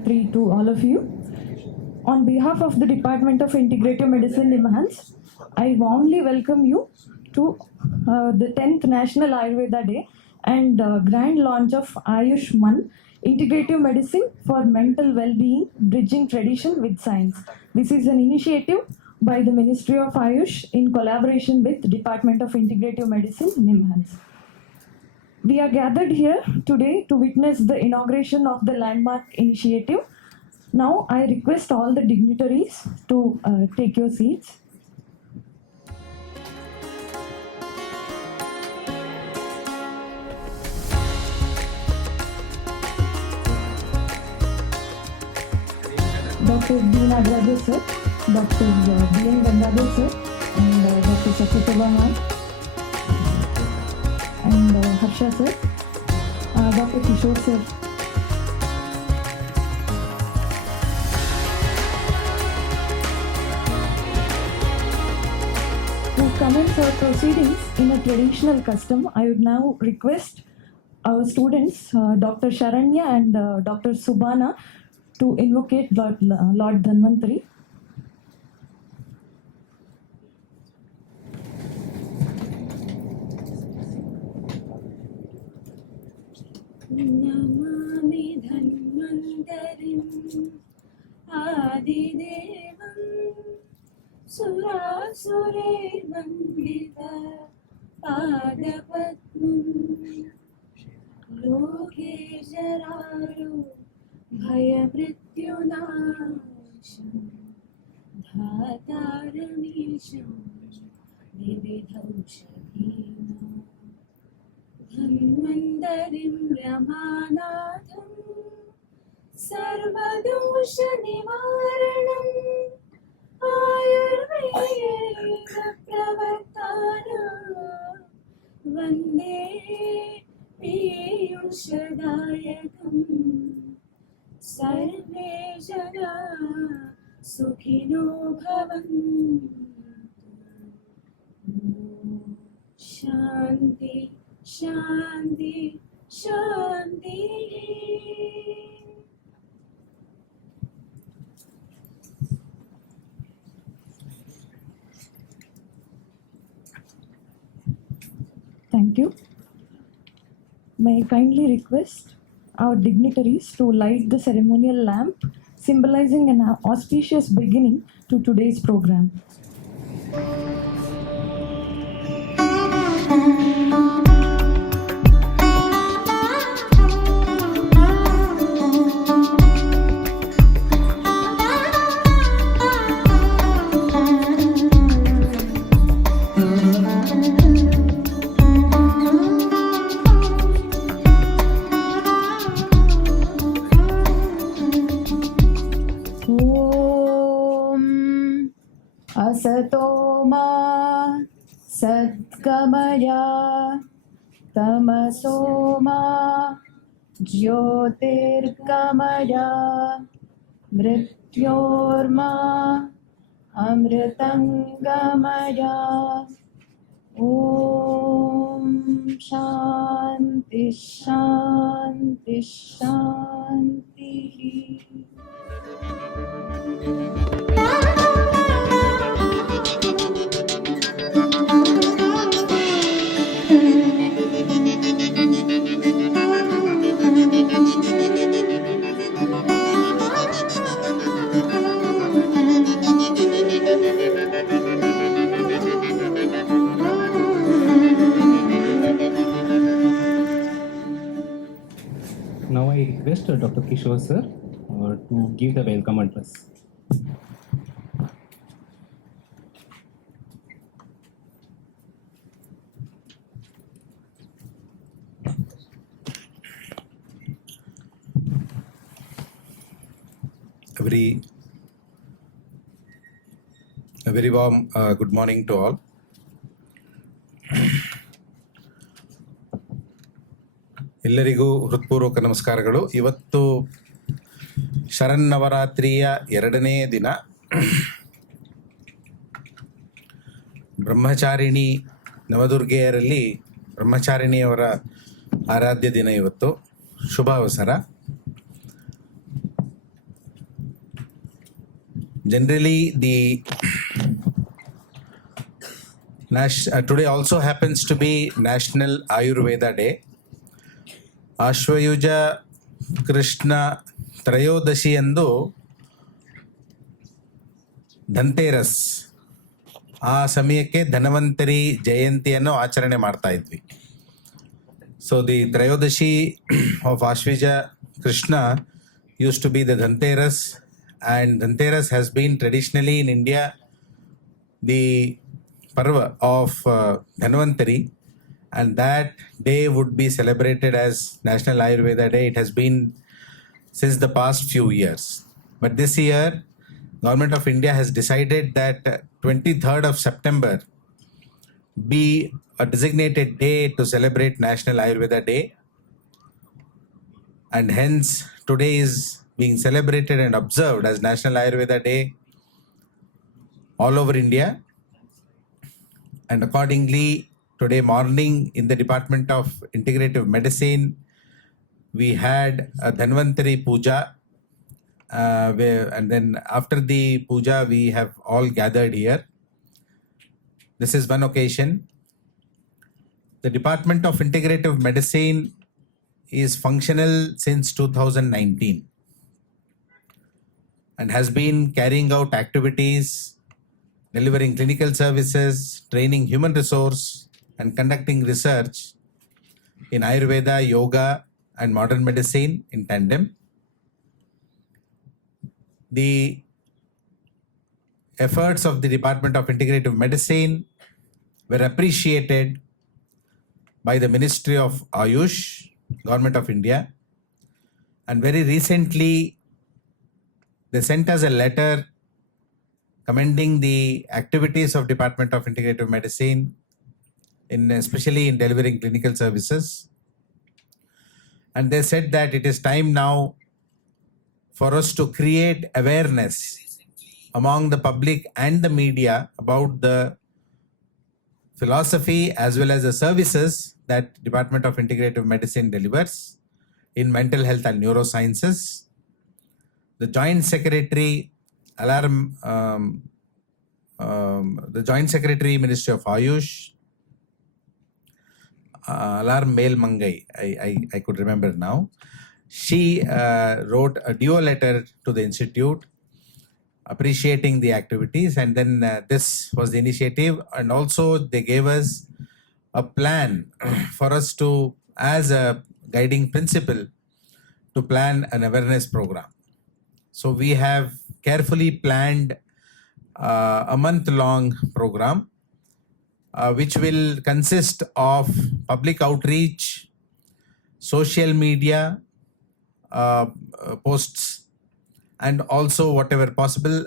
Navaratri to all of you. On behalf of the Department of Integrative Medicine, NIMHANS, I warmly welcome you to the 10th National Ayurveda Day and grand launch of AYUSHMANN, Integrative Medicine for Mental Well-being, Bridging Tradition with Science. This is an initiative by the Ministry of Ayush in collaboration with the Department of Integrative Medicine, NIMHANS. We are gathered here today to witness the inauguration of the landmark initiative. Now I request all the dignitaries to take your seats. Dr. B. Nagaraj sir, Dr. B. N. Gangadhar sir, and Dr. Sakitova ma'am, and Harsha sir, Dr. Kishore sir. To commence our proceedings in a traditional custom, I would now request our students, Dr. Sharanya and Dr. Subhana, to invocate Lord Dhanvantari. Namami Dhanvantarim Adidevam Surasure Vandita Padapatmam Loke Jararu Bhayamrityunasham Dhataramisham Vividhaushadhinam Dhanvantarim Ramanatham Sarvadosha Nivaranam Ayurveda Pravartanam Vande Piyushadayakam Sarve Jana Sukhino Bhavantu Shanti Shanti Shanti. Thank you. May I kindly request our dignitaries to light the ceremonial lamp, symbolizing an auspicious beginning to today's program. Asatoma Satkamaya Tamasoma Jyotirkamaya Mrityorma Amritangamaya. Om Shanti Shanti Shanti. Now I request Dr. Kishore sir to give the welcome address. A very warm good morning to all. ಎಲ್ಲರಿಗೂ ಹೃತ್ಪೂರ್ವಕ ನಮಸ್ಕಾರಗಳು. ಇವತ್ತು ಶರನ್ನವರಾತ್ರಿಯ 2ನೇ ದಿನ. ಬ್ರಹ್ಮಚಾರಿಣಿ ನವದುರ್ಗೆಯರಲ್ಲಿ ಬ್ರಹ್ಮಚಾರಿಣಿಯವರ ಆರಾಧ್ಯ ದಿನ ಇವತ್ತು. ಶುಭ ಅವಸರ. Generally, today also happens to be National Ayurveda Day. Ashwayuja Krishna ತ್ರಯೋದಶಿಯಂದು Dhanteras, ಆ ಸಮಯಕ್ಕೆ ಧನ್ವಂತರಿ ಜಯಂತಿಯನ್ನು ಆಚರಣೆ ಮಾಡ್ತಾ ಇದ್ವಿ. So the trayodashi of Ashwayuja Krishna used to be the Dhanteras, and Dhanteras has been traditionally in India the Parva of Dhanvantari, and that day would be celebrated as National Ayurveda Day. It has been since the past few years. But this year, Government of India has decided that 23rd of September be a designated day to celebrate National Ayurveda Day. And hence, today is being celebrated and observed as National Ayurveda Day all over India. And accordingly, today morning in the Department of Integrative Medicine, we had a Dhanvantari Puja. And then after the puja, we have all gathered here. This is one occasion. The Department of Integrative Medicine is functional since 2019 and has been carrying out activities, delivering clinical services, training human resource, and conducting research in Ayurveda, yoga, and modern medicine in tandem. The efforts of the Department of Integrative Medicine were appreciated by the Ministry of Ayush, Government of India, and very recently they sent us a letter commending the activities of Department of Integrative Medicine, especially in delivering clinical services. And they said that it is time now for us to create awareness among the public and the media about the philosophy as well as the services that Department of Integrative Medicine delivers in mental health and neurosciences. The Joint Secretary, the Joint Secretary, Ministry of Ayush, Alarm Mail Mangai, I could remember now. She wrote a duo letter to the institute appreciating the activities, and then this was the initiative, and also they gave us a plan for us to, as a guiding principle, to plan an awareness program. So we have carefully planned a month-long program which will consist of public outreach, social media posts, and also whatever possible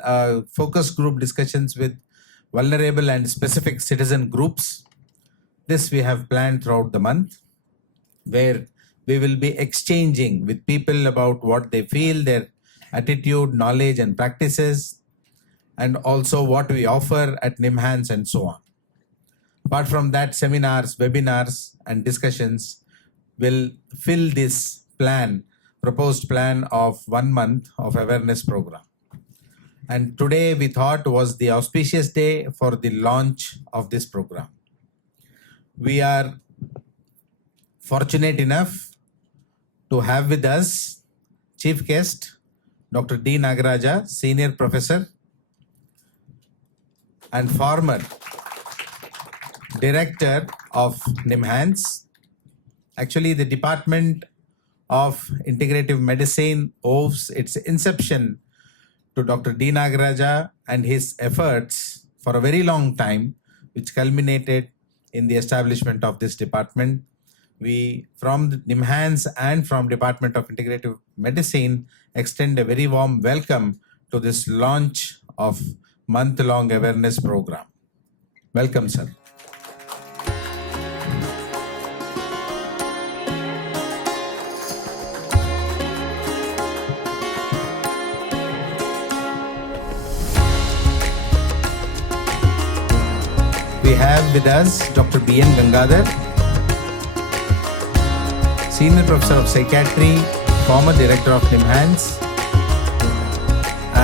focus group discussions with vulnerable and specific citizen groups. This we have planned throughout the month, where we will be exchanging with people about what they feel, their attitude, knowledge, and practices, and also what we offer at NIMHANS and so on. Apart from that, seminars, webinars, and discussions will fill this proposed plan of 1 month of awareness program. And today we thought was the auspicious day for the launch of this program. We are fortunate enough to have with us chief guest, Dr. D. Nagaraja, Senior Professor and former Director of NIMHANS. Actually, the Department of Integrative Medicine owes its inception to Dr. D. Nagaraja and his efforts for a very long time, which culminated in the establishment of this department. We, from NIMHANS and from Department of Integrative Medicine, extend a very warm welcome to this launch of month-long awareness program. Welcome, sir. We have with us Dr. B.N. Gangadhar, Senior Professor of Psychiatry, former Director of NIMHANS,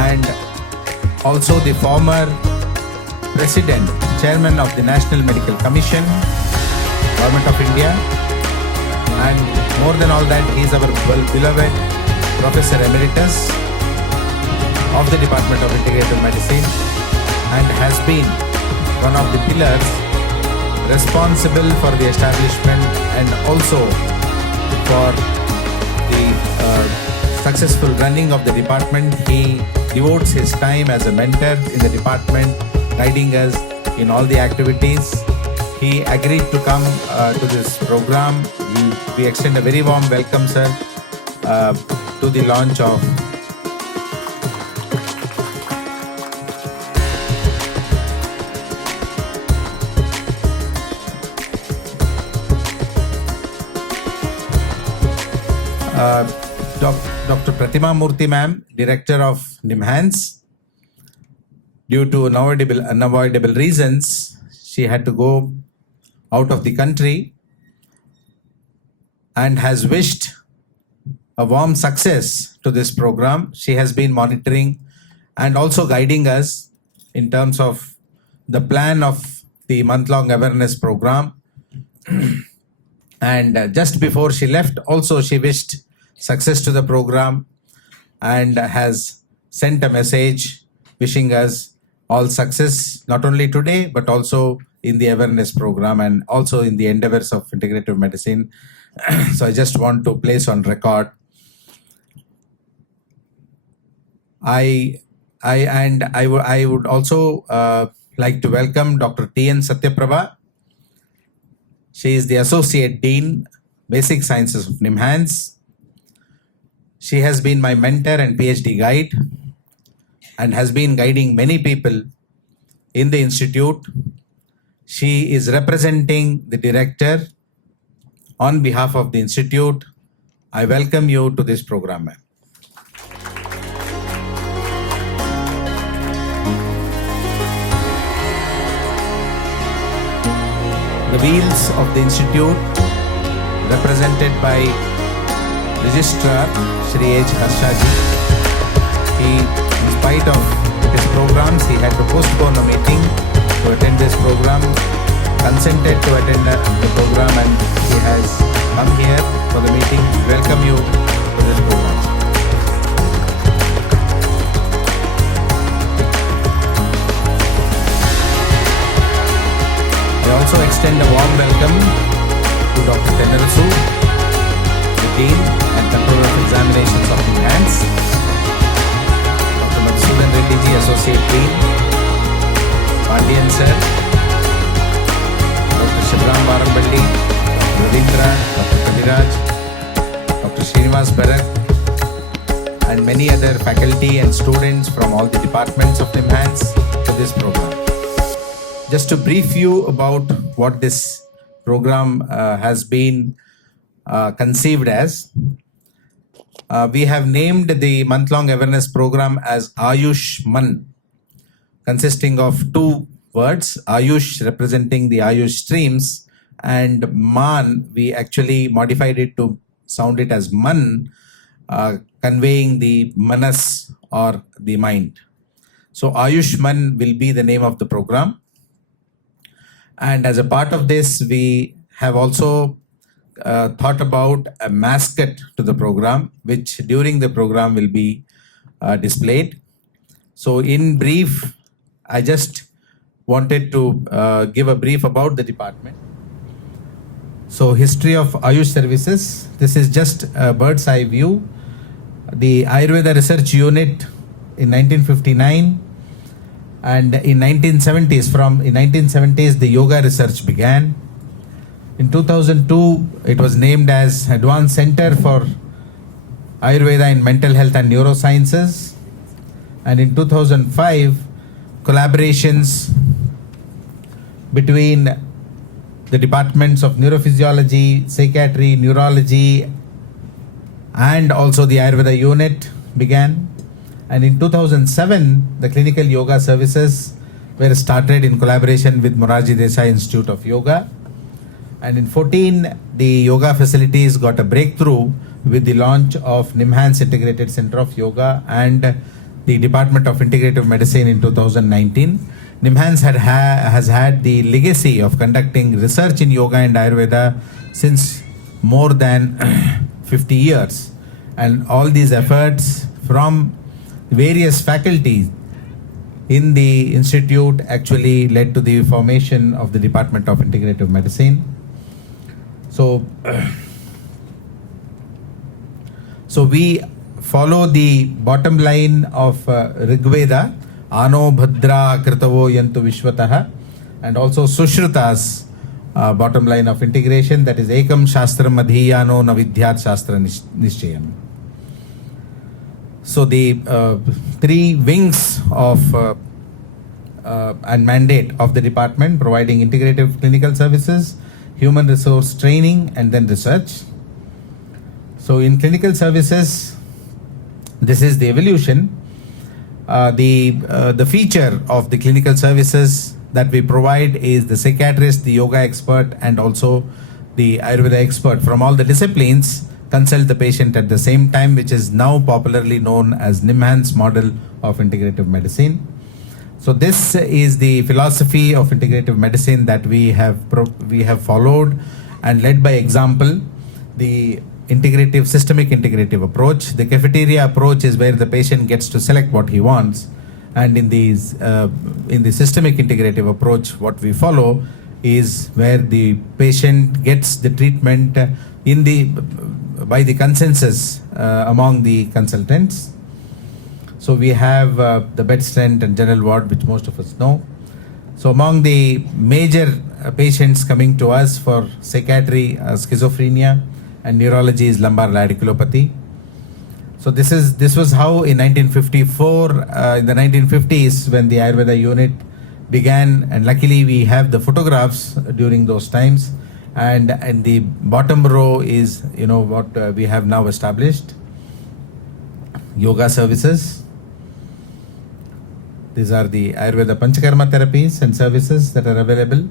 and also the former President, Chairman of the National Medical Commission, Government of India, and more than all that, he is our beloved Professor Emeritus of the Department of Integrative Medicine and has been one of the pillars responsible for the establishment and also for the successful running of the department. He devotes his time as a mentor in the department, guiding us in all the activities. He agreed to come to this program. We extend a very warm welcome, sir, to the launch of Dr. Pratima Murthy ma'am, Director of NIMHANS. Due to unavoidable reasons, she had to go out of the country and has wished a warm success to this program. She has been monitoring and also guiding us in terms of the plan of the month-long awareness program. And just before she left, also she wished success to the program and has sent a message wishing us all success, not only today, but also in the awareness program and also in the endeavors of integrative medicine. So I just want to place on record. I would also like to welcome Dr. T.N. Satyaprabha. She is the Associate Dean, Basic Sciences of NIMHANS. She has been my mentor and PhD guide and has been guiding many people in the institute. She is representing the director on behalf of the institute. I welcome you to this program, ma'am. The wheels of the institute, represented by Registrar Shri H. Harshaji. He, in spite of his programs, he had to postpone a meeting to attend this program, consented to attend the program, and he has come here for the meeting. Welcome you to this program. I also extend a warm welcome to Dr. Tenarasu, the Dean and Controller of Examinations of NIMHANS, Dr. Madhusudan Reddy ji, Associate Dean, Pandian Sir, Dr. Shivram Baramballi, Dr. Ravindra, Dr. Kaviraj, Dr. Srinivas Bharat, and many other faculty and students from all the departments of NIMHANS to this program. Just to brief you about what this program has been conceived as, we have named the month-long awareness program as AYUSHMANN, consisting of two words, Ayush representing the Ayush streams, and Man, we actually modified it to sound it as Man, conveying the manas or the mind. So AYUSHMANN will be the name of the program. And as a part of this, we have also thought about a mascot to the program, which during the program will be displayed. So in brief, I just wanted to give a brief about the department. So history of Ayush services, this is just a bird's eye view. The Ayurveda Research Unit in 1959, and in 1970s, the yoga research began. In 2002, it was named as Advanced Center for Ayurveda in Mental Health and Neurosciences. And in 2005, collaborations between the departments of neurophysiology, psychiatry, neurology, and also the Ayurveda unit began. And in 2007, the clinical yoga services were started in collaboration with Morarji Desai Institute of Yoga. And in 2014, the yoga facilities got a breakthrough with the launch of NIMHANS Integrated Center of Yoga and the Department of Integrative Medicine in 2019. NIMHANS has had the legacy of conducting research in yoga and Ayurveda since more than 50 years. And all these efforts from various faculties in the institute actually led to the formation of the Department of Integrative Medicine. So we follow the bottom line of Rigveda, Ano Bhadra Kritavo Yantu Vishwataha, and also Sushruta's bottom line of integration, that is Ekam Shastram Adhiyano Navidyat Shastra Nishchayam. So the three wings of and mandate of the department: providing integrative clinical services, human resource training, and then research. So in clinical services, this is the evolution. The feature of the clinical services that we provide is the psychiatrist, the yoga expert, and also the Ayurveda expert from all the disciplines consult the patient at the same time, which is now popularly known as NIMHANS model of integrative medicine. So this is the philosophy of integrative medicine that we have followed and led by example. The systemic integrative approach. The cafeteria approach is where the patient gets to select what he wants, and in the systemic integrative approach, what we follow is where the patient gets the treatment by the consensus among the consultants. So we have the bed strength and general ward, which most of us know. So among the major patients coming to us for psychiatry, schizophrenia, and neurology is lumbar radiculopathy. So this was how in 1954, in the 1950s, when the Ayurveda unit began, and luckily we have the photographs during those times. And the bottom row is what we have now established: yoga services. These are the Ayurveda Panchakarma therapies and services that are available.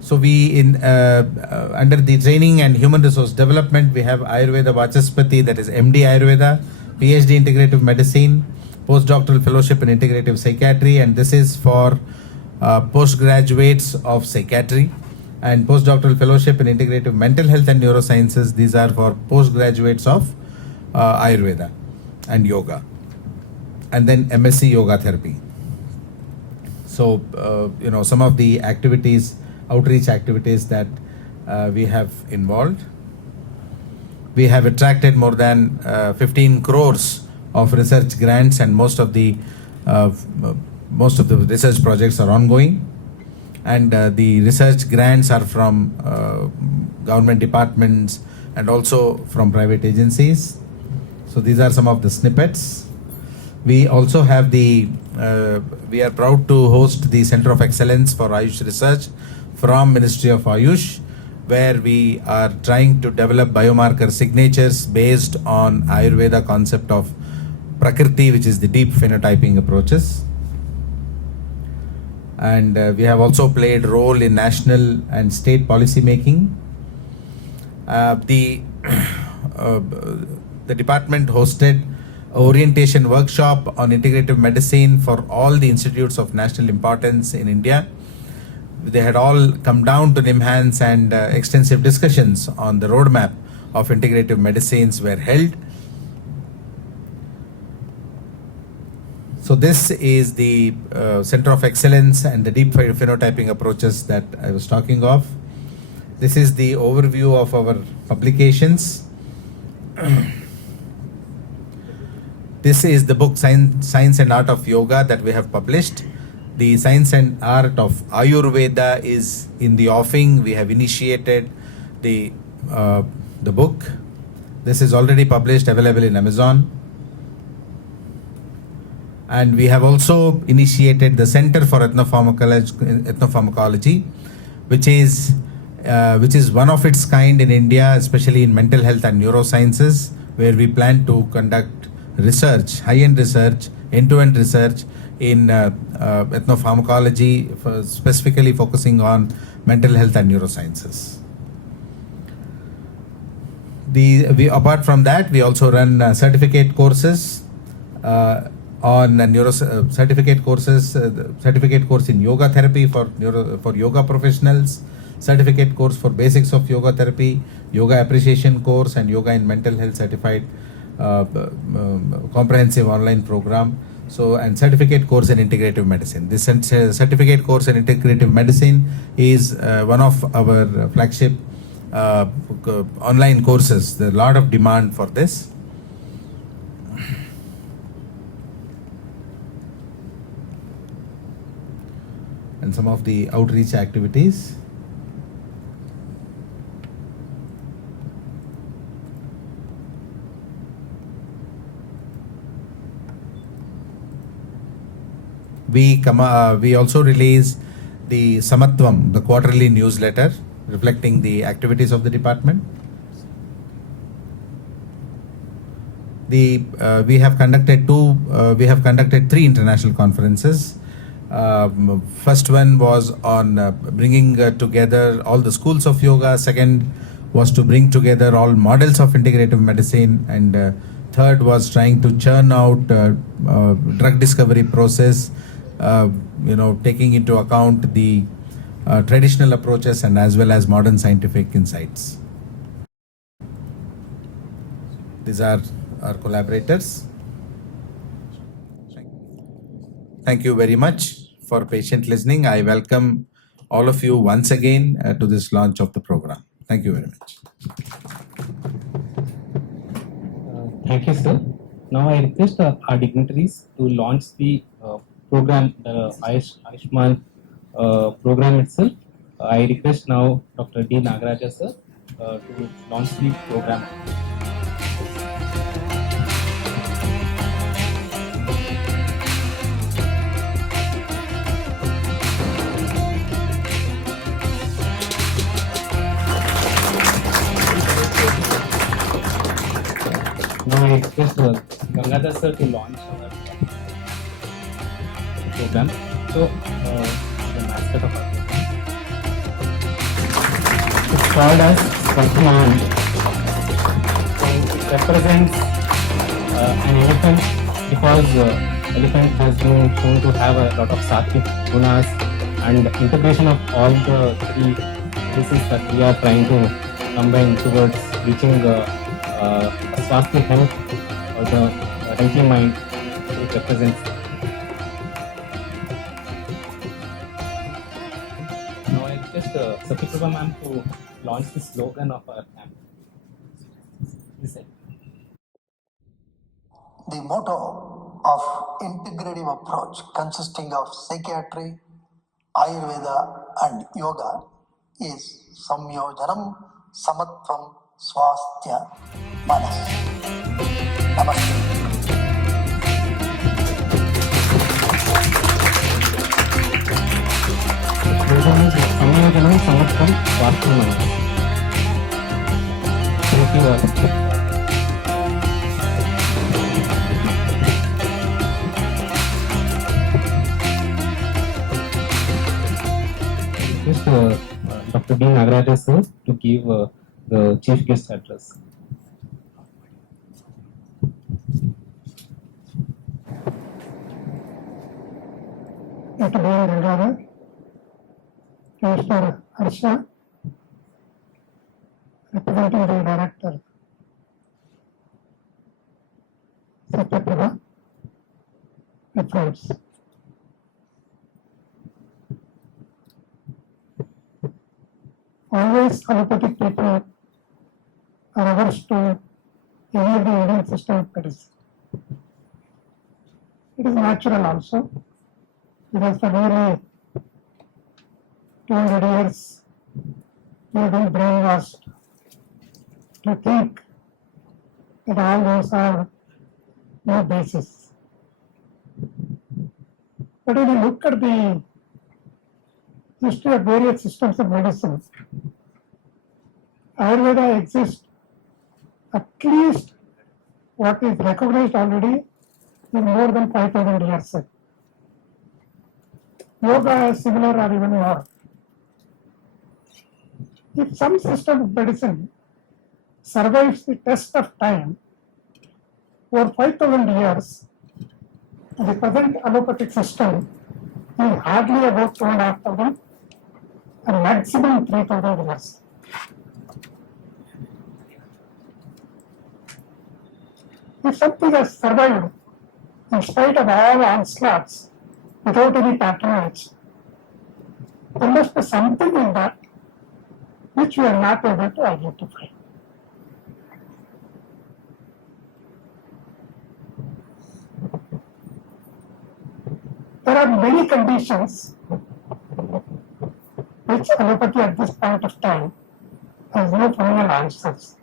So we under the training and human resource development, we have Ayurveda Vachaspati, that is MD Ayurveda, PhD Integrative Medicine, postdoctoral fellowship in integrative psychiatry, and this is for postgraduates of psychiatry, and postdoctoral fellowship in integrative mental health and neurosciences. These are for postgraduates of Ayurveda and yoga, and then MSc Yoga Therapy. So some of the activities, outreach activities that we have involved. We have attracted more than 15 crores of research grants, and most of the research projects are ongoing. And the research grants are from government departments and also from private agencies. So these are some of the snippets. We also have we are proud to host the Center of Excellence for Ayush Research from Ministry of Ayush, where we are trying to develop biomarker signatures based on Ayurveda concept of Prakriti, which is the deep phenotyping approaches. And we have also played role in national and state policy making. The department hosted an orientation workshop on integrative medicine for all the institutes of national importance in India. They had all come down to NIMHANS, and extensive discussions on the roadmap of integrative medicines were held. So this is the Center of Excellence and the deep phenotyping approaches that I was talking of. This is the overview of our publications. This is the book Science and Art of Yoga that we have published. The Science and Art of Ayurveda is in the offing. We have initiated the book. This is already published, available in Amazon. And we have also initiated the Center for Ethnopharmacology, which is one of its kind in India, especially in mental health and neurosciences, where we plan to conduct research, high-end research, end-to-end research in ethnopharmacology, specifically focusing on mental health and neurosciences. Apart from that, we also run certificate courses on certificate courses, certificate course in yoga therapy for yoga professionals, certificate course for basics of yoga therapy, yoga appreciation course, and yoga in mental health certified comprehensive online program. So, and certificate course in integrative medicine. This certificate course in integrative medicine is one of our flagship online courses. There's a lot of demand for this. And some of the outreach activities. We also release the Samatvam, the quarterly newsletter reflecting the activities of the department. We have conducted three international conferences. First one was on bringing together all the schools of yoga. Second was to bring together all models of integrative medicine, and third was trying to churn out drug discovery process, taking into account the traditional approaches and as well as modern scientific insights. These are our collaborators. Thank you very much for patient listening. I welcome all of you once again to this launch of the program. Thank you very much. Thank you, sir. Now I request our dignitaries to launch the program, the AYUSHMANN program itself. I request now Dr. D. Nagaraja, sir, to launch the program. Now I request Gangadhar sir to launch our program. So, the mascot of our program. It's called as AYUSHMANN. It represents an elephant because elephant has been shown to have a lot of sattvic gunas, and integration of all the three pieces that we are trying to combine towards reaching Swasthi health or the healthy mind. It represents. Now I request Satyaprabha ma'am to launch the slogan of our camp. This end. The motto of integrative approach consisting of psychiatry, Ayurveda and yoga is Samyojanam Samatvam Swasthya Manas. Namaste. Samyojanam Samatvam Swasthya Manas. Thank you all. Dr. D. Nagaraja sir to give the chief guest address. Dr. B. Nagaraja, Mr. Harsha, representing the director, Satyaprabha, efforts. Always allopathic people are averse to any of the Indian system of medicine. It is natural also, because for nearly 200 years we have been brainwashed to think that all those are no basis. But when you look at the history of various systems of medicine, Ayurveda exists at least what is recognized already in more than 5,000 years. Yoga is similar or even more. If some system of medicine survives the test of time for 5,000 years, The present allopathic system is hardly about 2,500 and maximum 3,000 years. If something has survived in spite of all onslaughts without any patronage, there must be something in that which we are not able to identify. There are many conditions which allopathy at this point of time has no final answers.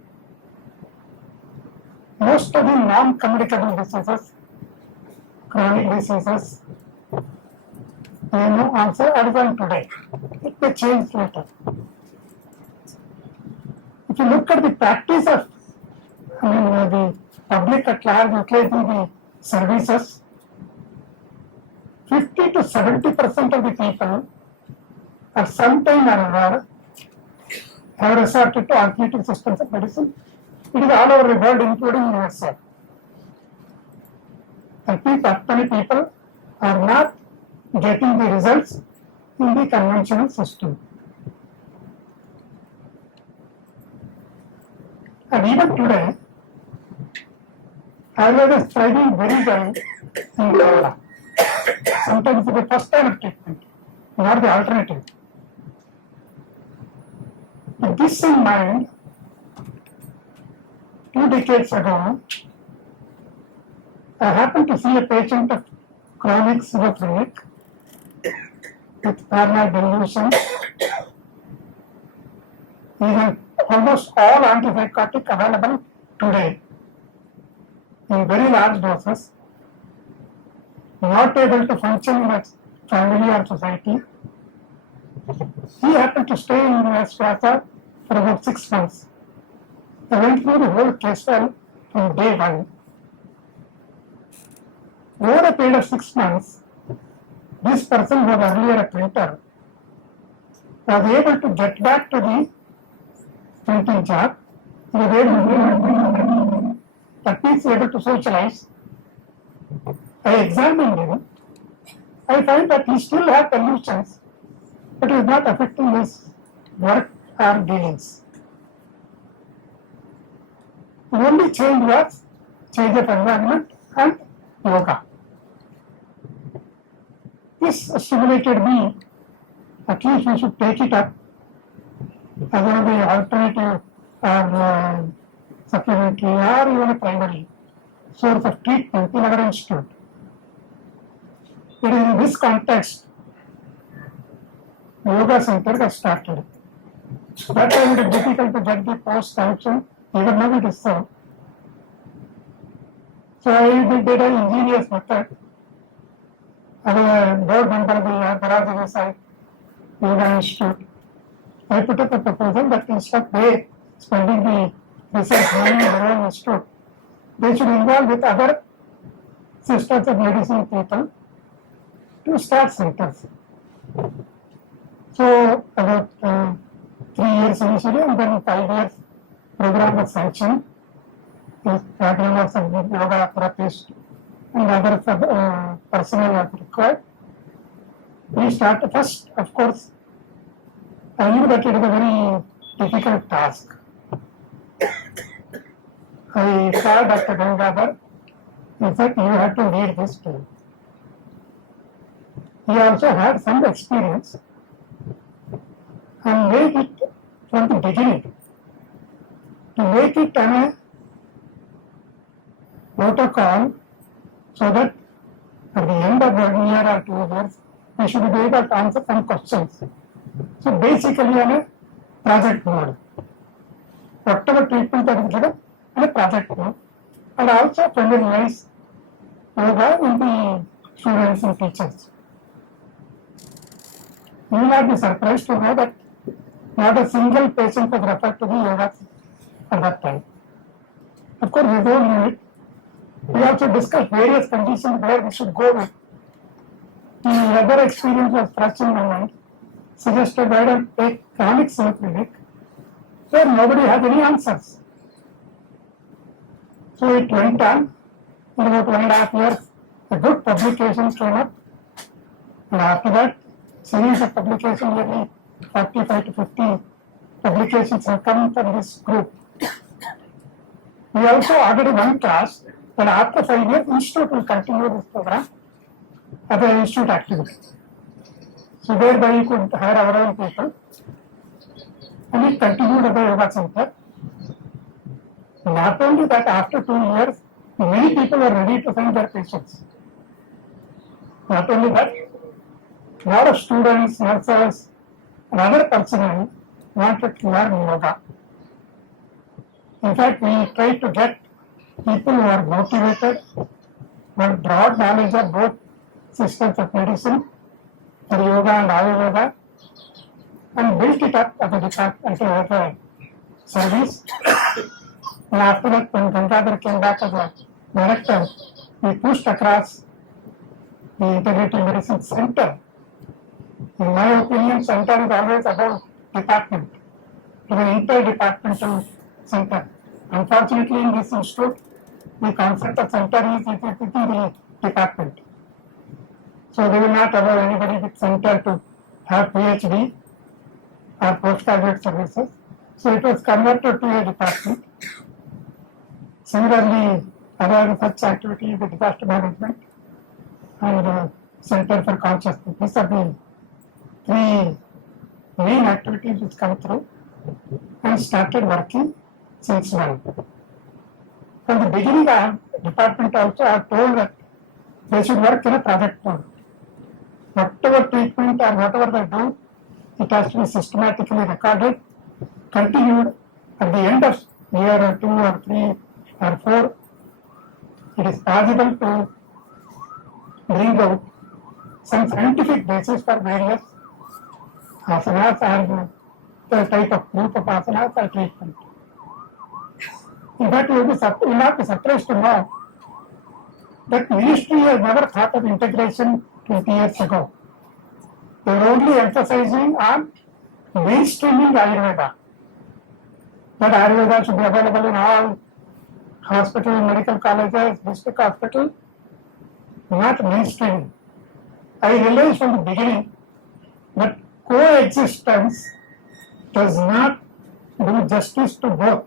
Most of the non-communicable diseases, chronic diseases, they have no answer other than today. It may change later. If you look at the practice of the public at large utilizing the services, 50 to 70% of the people at some time or another have resorted to alternative systems of medicine. It is all over the world, including USA. And many people are not getting the results in the conventional system. And even today, Ayurveda is thriving very well in Kerala. Sometimes it's the first line of treatment, not the alternative. With this in mind, 2 decades ago, I happened to see a patient of chronic schizophrenic with paranoid delusion. He has almost all antipsychotic available today in very large doses, not able to function in a family or society. He happened to stay in Swasta for about 6 months. I went through the whole case file from day one. Over a period of 6 months, this person who was earlier a printer was able to get back to the printing job. He was able to able to socialize. I examined him. I find that he still had delusions, but it is not affecting his work or dealings. The only change was change of environment and yoga. This stimulated me, at least we should take it up as one of the alternative or supplementary or even a primary source of treatment in our institute. It is in this context, the yoga center got started. That time it was difficult to get the post sanction, even now it is so. So I did an ingenious method. As a board member of the Bharat Yoga Institute, I put up a proposal that instead of they spending the research money in their own institute, they should involve with other systems of medicine people to start centers. So about 3 years initially and then 5 years program was sanctioned. This program was of yoga therapists and other personnel was required. We started first, of course, I knew that it was a very difficult task. I saw Dr. Gangadhar, in fact, you have to lead this team. He also had some experience and made it from the beginning. To make it a protocol so that at the end of 1 year or 2 years, we should be able to answer some questions. So basically on a project mode. Whatever treatment that is given on a project mode, and also familiarize yoga in the students and teachers. You will not be surprised to know that not a single patient was referred to the yoga at that time. Of course, we don't know it. We also discussed various conditions where we should go with. The other experience was fresh in my mind, suggested why don't take chronic schizophrenic, where nobody had any answers. So it went on. In about 1.5 years, the good publications came up, and after that, series of publications, nearly 45 to 50 publications have come from this group. We also ordered one class, and after 5 years, institute will continue this program as an institute activity. So thereby you could hire our own people, and it continued at the yoga center. Not only that, after 2 years, many people were ready to send their patients. Not only that, a lot of students, nurses, and other personnel wanted to learn yoga. In fact, we tried to get people who are motivated, with broad knowledge of both systems of medicine, for yoga and Ayurveda, and built it up as a department, as a service. And after that, when Gangadhar came back as a director, we pushed across the Integrative Medicine Center. In my opinion, center is always above department. It is an interdepartmental center. Unfortunately, in this institute, the concept of center is within the department. So they will not allow anybody with center to have PhD or postgraduate services. So it was converted to a department. Similarly, other research activities, the disaster management and the Center for Consciousness. These are the three main activities which come through and started working since then. From the beginning, the department also have told that they should work in a project mode. Whatever treatment or whatever they do, it has to be systematically recorded, continued. At the end of year or 2 or 3 or 4, it is possible to bring out some scientific basis for various asanas or the type of group of asanas or treatment. In fact, you will not be surprised to know that ministry has never thought of integration 20 years ago. They were only emphasizing on mainstreaming Ayurveda. That Ayurveda should be available in all hospitals, medical colleges, district hospitals, not mainstreaming. I realized from the beginning that coexistence does not do justice to both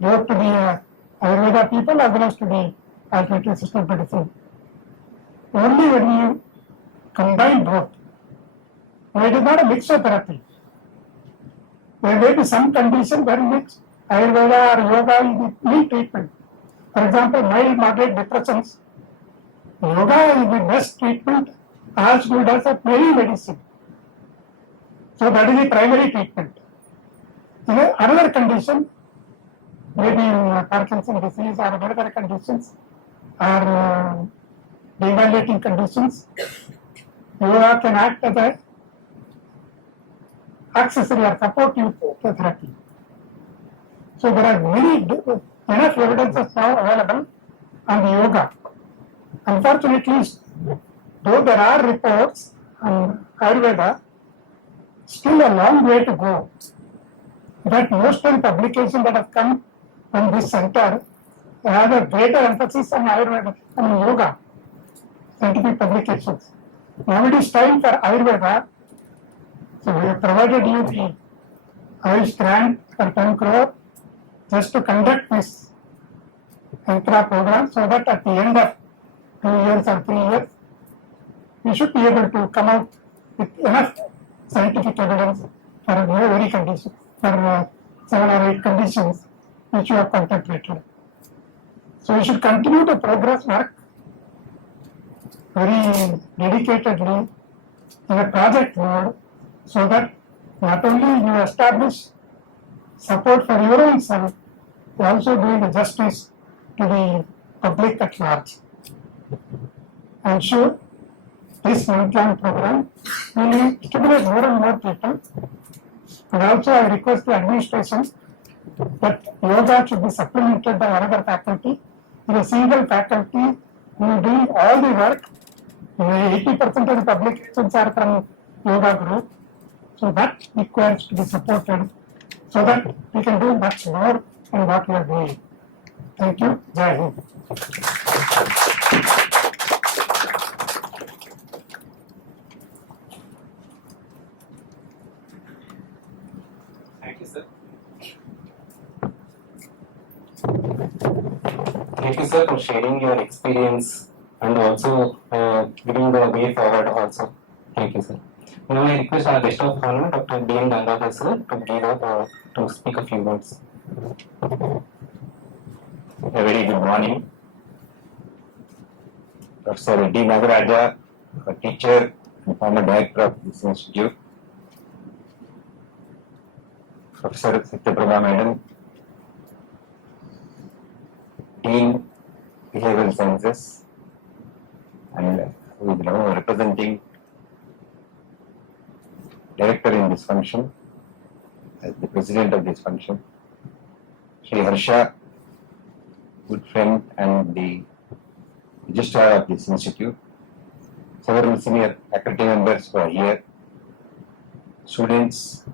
to the Ayurveda people as well as to the alternative system medicine. Only when you combine both, it is not a mixture therapy. There may be some condition where which Ayurveda or yoga is the main treatment. For example, mild moderate depressions, yoga is the best treatment as good as a any medicine. So that is the primary treatment. Another condition, maybe Parkinson's disease or other conditions or debilitating conditions, yoga can act as a accessory or supportive therapy. So there are enough evidences now available on the yoga. Unfortunately, though there are reports on Ayurveda, still a long way to go. That most of the publications that have come from this center have a greater emphasis on Ayurveda, on yoga, scientific publications. Now it is time for Ayurveda. So we have provided you the Ayush grant for 10 crore just to conduct this Ankara program so that at the end of 2 years or 3 years, we should be able to come out with enough scientific evidence for very conditions, for 7 or 8 conditions which you have contemplated. So we should continue to progress work very dedicatedly in a project mode so that not only you establish support for your own self, you also doing the justice to the public at large. I am sure this month-long program will stimulate more and more people. And also I request the administration that yoga should be supplemented by another faculty. In a single faculty who will do all the work. 80% of the publications are from yoga group. So that requires to be supported so that we can do much more than what we are doing. Thank you. Jai Hind. Thank you, sir, for sharing your experience and also giving the way forward also. Thank you, sir. Now I request our guest of honor, Dr. D. N. Gangadhar, sir, to give up to speak a few words. A very good morning. Professor D. Nagaraja, a teacher and former director of this institute. Professor Satyaprabha Madam, Dean Behavioral Sciences, and who is now representing director in this function as the president of this function. Shri Harsha, good friend and the registrar of this institute. Several senior faculty members who are here, students,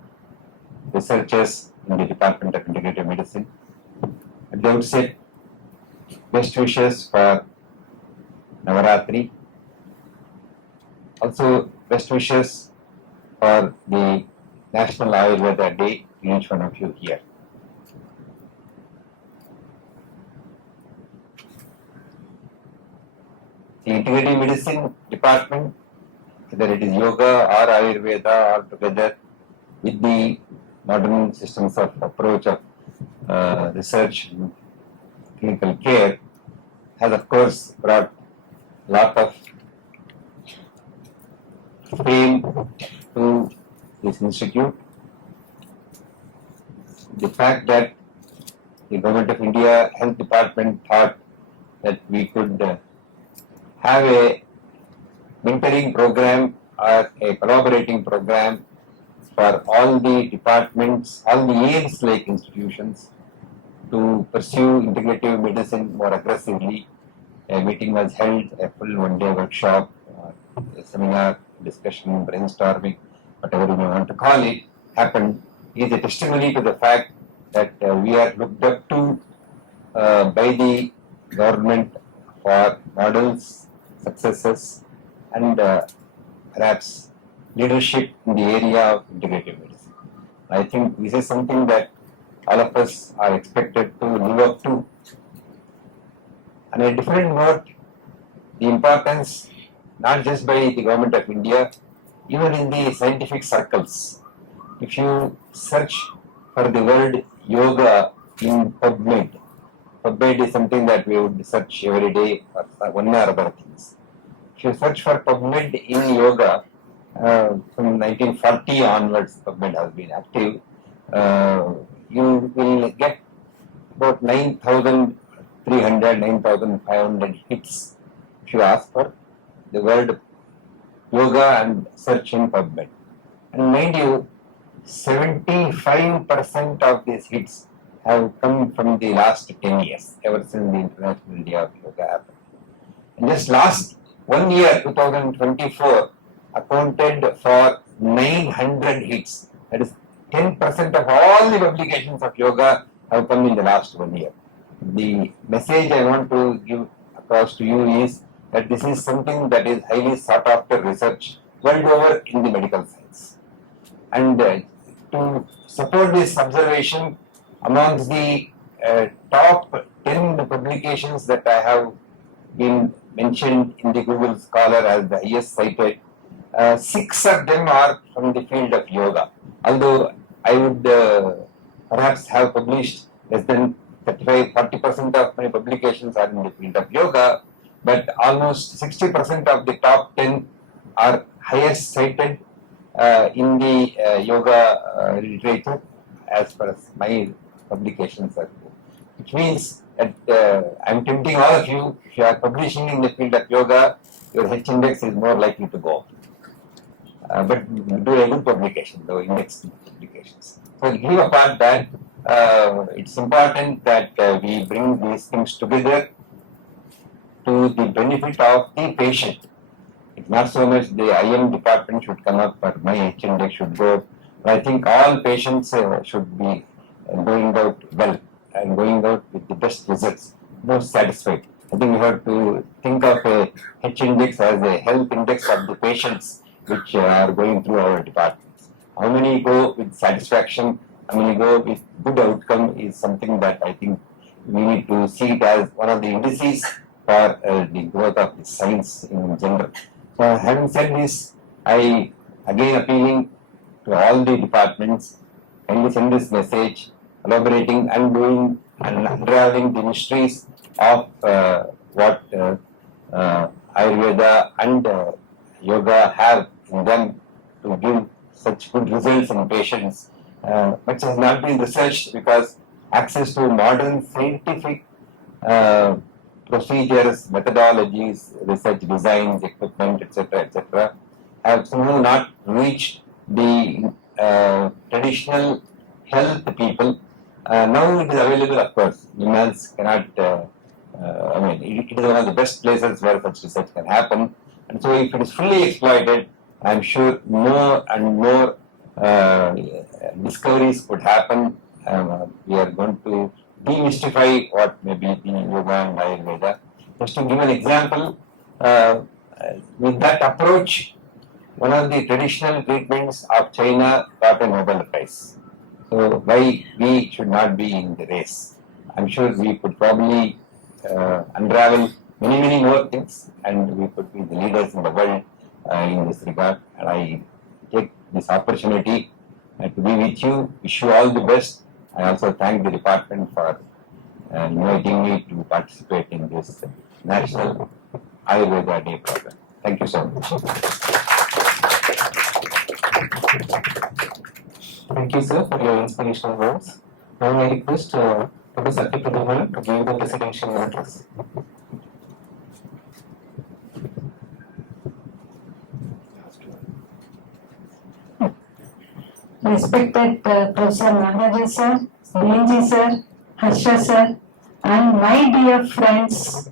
researchers in the Department of Integrative Medicine. At the outset, best wishes for Navaratri. Also, best wishes for the National Ayurveda Day to each one of you here. The Integrative Medicine Department, whether it is yoga or Ayurveda all together with the modern systems of approach of research and clinical care, has of course brought a lot of fame to this institute. The fact that the Government of India Health Department thought that we could have a mentoring program or a collaborating program for all the departments, all the AIDS-like institutions to pursue integrative medicine more aggressively. A meeting was held, a full one-day workshop, a seminar, discussion, brainstorming, whatever you may want to call it, happened, is a testimony to the fact that we are looked up to by the government for models, successes, and perhaps leadership in the area of integrative medicine. I think this is something that all of us are expected to live up to. On a different note, the importance, not just by the Government of India, even in the scientific circles. If you search for the word yoga in PubMed, PubMed is something that we would search every day for one or other things. If you search for PubMed in yoga, from 1940 onwards, PubMed has been active. You will get about 9,300, 9,500 hits if you ask for the word yoga and search in PubMed. And mind you, 75% of these hits have come from the last 10 years, ever since the International Day of Yoga happened. And just last 1 year, 2024, accounted for 900 hits. That is 10% of all the publications of yoga have come in the last 1 year. The message I want to give across to you is that this is something that is highly sought after research world over in the medical science. And to support this observation, amongst the top 10 publications that I have been mentioned in the Google Scholar as the highest cited, 6 of them are from the field of yoga. Although I would perhaps have published less than 35-40% of my publications are in the field of yoga, but almost 60% of the top 10 are highest cited in the yoga literature as far as my publications are concerned. Which means that I'm tempting all of you, if you are publishing in the field of yoga, your H index is more likely to go up. But do a good publication, though indexed publications. So leave apart that, it's important that we bring these things together to the benefit of the patient. It's not so much the IM department should come up, but my H index should go up. But I think all patients should be going out well and going out with the best results, most satisfied. I think we have to think of a H index as a health index of the patients which are going through our departments. How many go with satisfaction, how many go with good outcome is something that I think we need to see it as one of the indices for the growth of the science in general. So having said this, I again appealing to all the departments, kindly send this message, elaborating and doing and unraveling the mysteries of what Ayurveda and yoga have in them to give such good results in patients, which has not been researched because access to modern scientific procedures, methodologies, research designs, equipment, etc., have somehow not reached the traditional health people. Now it is available, of course. Humans cannot. It is one of the best places where such research can happen. And so, if it is fully exploited, I am sure more and more discoveries could happen. We are going to demystify what may be the yoga and Ayurveda. Just to give an example, with that approach, one of the traditional treatments of China got a Nobel Prize. So why we should not be in the race? I'm sure we could probably unravel many more things, and we could be the leaders in the world in this regard. And I take this opportunity to be with you. Wish you all the best. I also thank the department for inviting me to participate in this National Ayurveda Day program. Thank you so much. Thank you, sir, for your inspirational words. Now I request Professor Satyaprabhu to give the presidential address. Respected Professor Nagarajan sir, BNG sir, Harsha sir, and my dear friends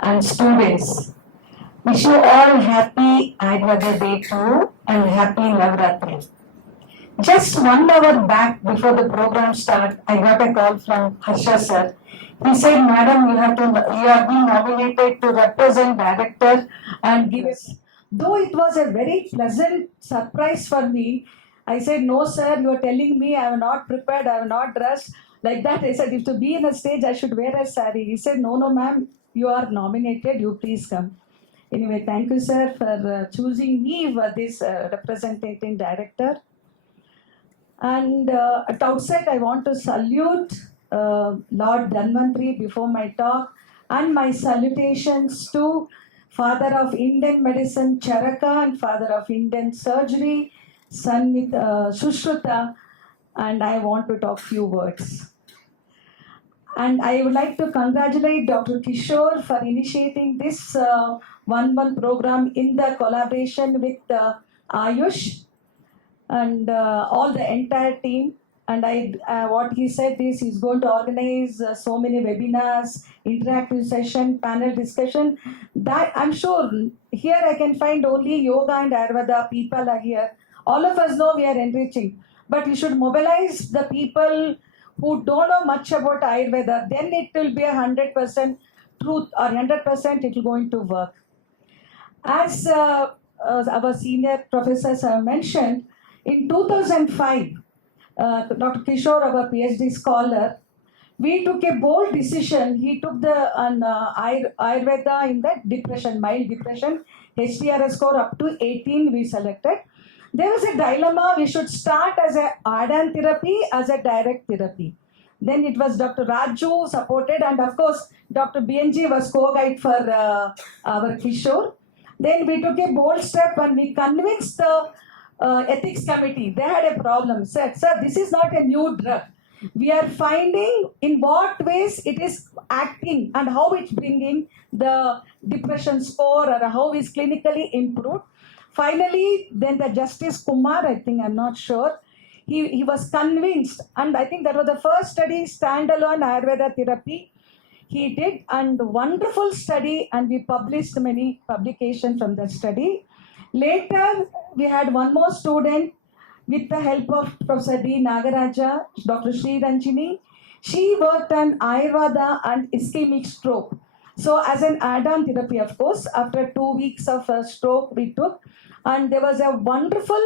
and students, wish you all happy Ayurveda Day too and happy Navratri. Just 1 hour back before the program started, I got a call from Harsha sir. He said, Madam, you have been nominated to represent director and give us. Though it was a very pleasant surprise for me, I said, no sir, you are telling me I am not prepared, I am not dressed. Like that, I said, if to be in a stage, I should wear a sari. He said, no, ma'am, you are nominated, you please come. Anyway, thank you sir for choosing me for this representing director. And at outset, I want to salute Lord Dhanvantri before my talk, and my salutations to Father of Indian Medicine Charaka and Father of Indian Surgery, Sanmit Sushruta, and I want to talk few words. And I would like to congratulate Dr. Kishore for initiating this one-month program in the collaboration with Ayush and all the entire team. And what he said is he's going to organize so many webinars, interactive session, panel discussion. That I'm sure here I can find only yoga and Ayurveda people are here. All of us know we are enriching, but you should mobilize the people who don't know much about Ayurveda. Then it will be 100% truth or 100% it will going to work. As our senior professors have mentioned, in 2005, Dr. Kishore, our PhD scholar, we took a bold decision. He took the Ayurveda in that depression, mild depression, HTRS score up to 18 we selected. There was a dilemma, we should start as a add-on therapy, as a direct therapy. Then it was Dr. Raju supported, and of course, Dr. BNG was co-guide for our Kishore. Then we took a bold step and we convinced the ethics committee. They had a problem. Said, sir, this is not a new drug. We are finding in what ways it is acting and how it's bringing the depression score or how it's clinically improved. Finally, then the Justice Kumar, I think, I'm not sure, he was convinced, and I think that was the first study, standalone Ayurveda therapy he did, and wonderful study, and we published many publications from that study. Later, we had one more student with the help of Professor D. Nagaraja, Dr. Sri Ranjini. She worked on Ayurveda and ischemic stroke. So as an add-on therapy, of course, after 2 weeks of stroke we took, and there was a wonderful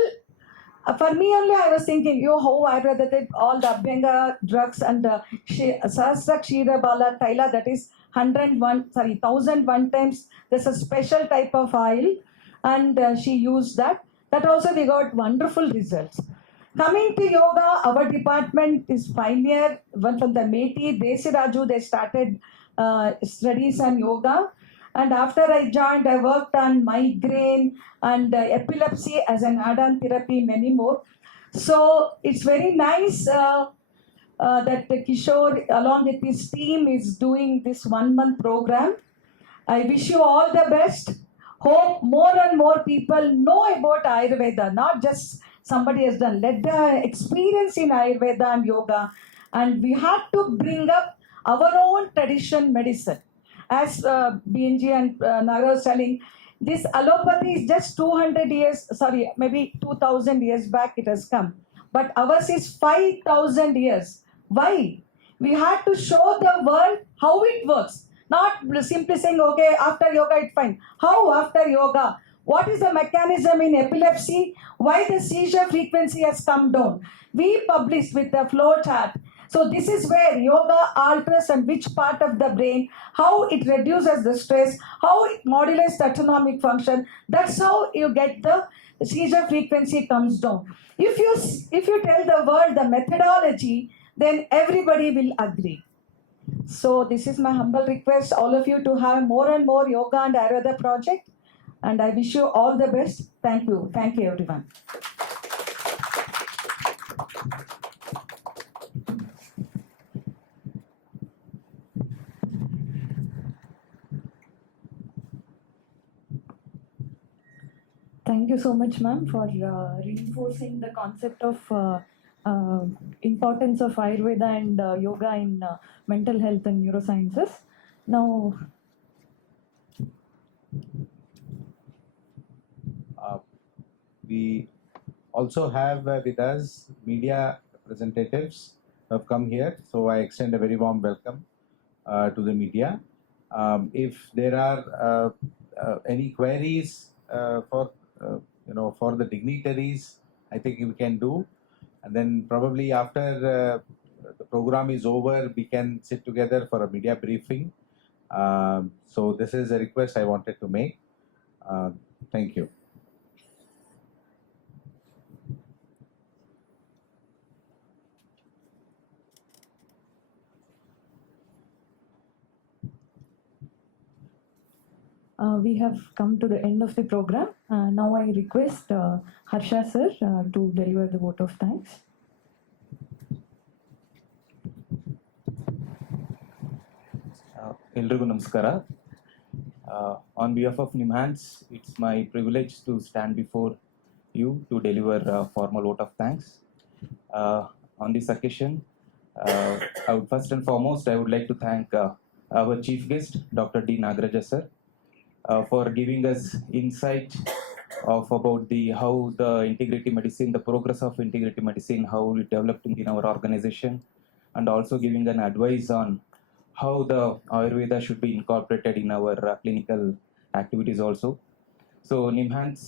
For me only, I was thinking, how Ayurveda did all the Abhyanga drugs and Sahasra Kshira Bala Taila, that is 1001 times. There's a special type of oil, and she used that. That also we got wonderful results. Coming to yoga, our department is pioneer. One from the Meti, Desi Raju, they started studies on yoga. And after I joined, I worked on migraine and epilepsy as an add-on therapy, many more. So it's very nice that Kishore, along with his team, is doing this 1 month program. I wish you all the best. Hope more and more people know about Ayurveda, not just somebody has done. Let the experience in Ayurveda and yoga, and we have to bring up our own tradition medicine. As BNG and Naga was telling, this allopathy is just 200 years, sorry, maybe 2000 years back it has come. But ours is 5000 years. Why? We had to show the world how it works. Not simply saying, okay, after yoga it's fine. How after yoga? What is the mechanism in epilepsy? Why the seizure frequency has come down? We published with the flow chart. So this is where yoga alters and which part of the brain, how it reduces the stress, how it modulates the autonomic function. That's how you get the seizure frequency comes down. If you tell the world the methodology, then everybody will agree. So this is my humble request, all of you, to have more and more yoga and Ayurveda project. And I wish you all the best. Thank you. Thank you, everyone. Thank you so much, ma'am, for reinforcing the concept of importance of Ayurveda and yoga in mental health and neurosciences. Now, we also have with us media representatives who have come here. So I extend a very warm welcome to the media. If there are any queries for for the dignitaries, I think we can do, and then probably after the program is over, we can sit together for a media briefing. So this is a request I wanted to make. Thank you. we have come to the end of the program. Now I request Harsha sir to deliver the vote of thanks. ಎಲ್ರಿಗೂ ನಮಸ್ಕಾರ. On behalf of NIMHANS, it's my privilege to stand before you to deliver a formal vote of thanks. On this occasion, first and foremost, I would like to thank our chief guest, Dr. D. Nagaraja sir, for giving us insight of about how the integrative medicine, the progress of integrative medicine, how it developed in our organization, and also giving an advice on how the Ayurveda should be incorporated in our clinical activities also. So NIMHANS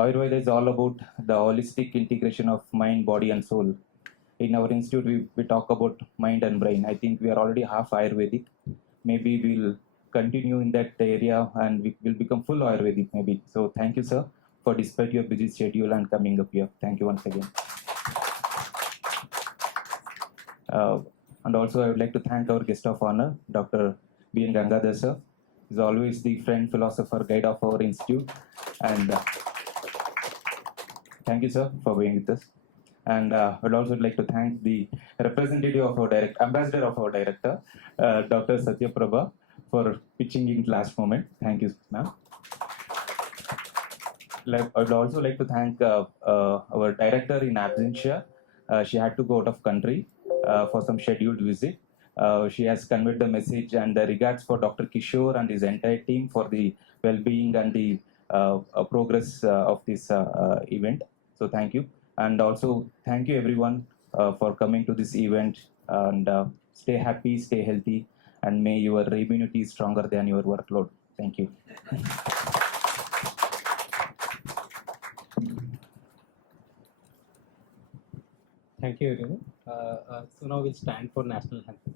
Ayurveda is all about the holistic integration of mind, body and soul. In our institute, we talk about mind and brain. I think we are already half Ayurvedic. Maybe we'll continue in that area and we will become full Ayurvedic maybe. So thank you, sir, for despite your busy schedule and coming up here. Thank you once again. And also I would like to thank our guest of honor, Dr. B. N. Gangadhar sir. He's always the friend, philosopher, guide of our institute. And thank you, sir, for being with us. And I would also like to thank the representative of our ambassador of our director, Dr. Satya Prabha, for pitching in last moment. Thank you, ma'am. I would also like to thank our director in absentia. She had to go out of country for some scheduled visit. She has conveyed the message and the regards for Dr. Kishore and his entire team for the well-being and the progress of this event. So thank you. And also thank you everyone for coming to this event, and stay happy, stay healthy, and may your immunity is stronger than your workload. Thank you. Thank you, everyone. So now we'll stand for national anthem.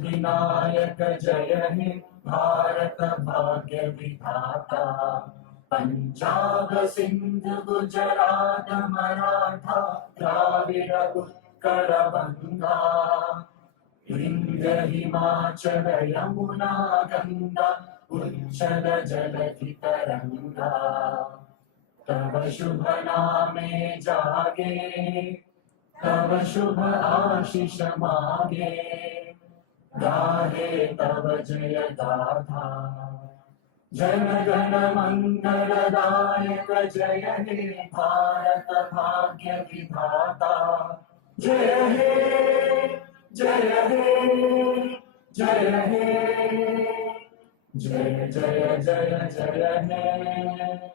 Vinayak जय हे भारत भाग्य विधाता पंजाब सिंध गुजरात मराठा द्राविड उत्कल बंगा विंध्य हिमाचल यमुना गंगा उच्चल जलधि तरंगा तव शुभ नामे जागे तव शुभ आशीष मागे गाहे तव जय गाथा जन गण मंगल दायक जय हे भारत भाग्य विधाता जय हे जय हे जय हे जय जय जय जय हे.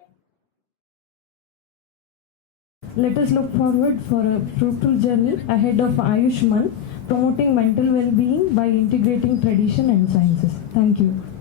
Let us look forward for a fruitful journey ahead of AYUSHMANN, promoting mental well-being by integrating tradition and sciences. Thank you.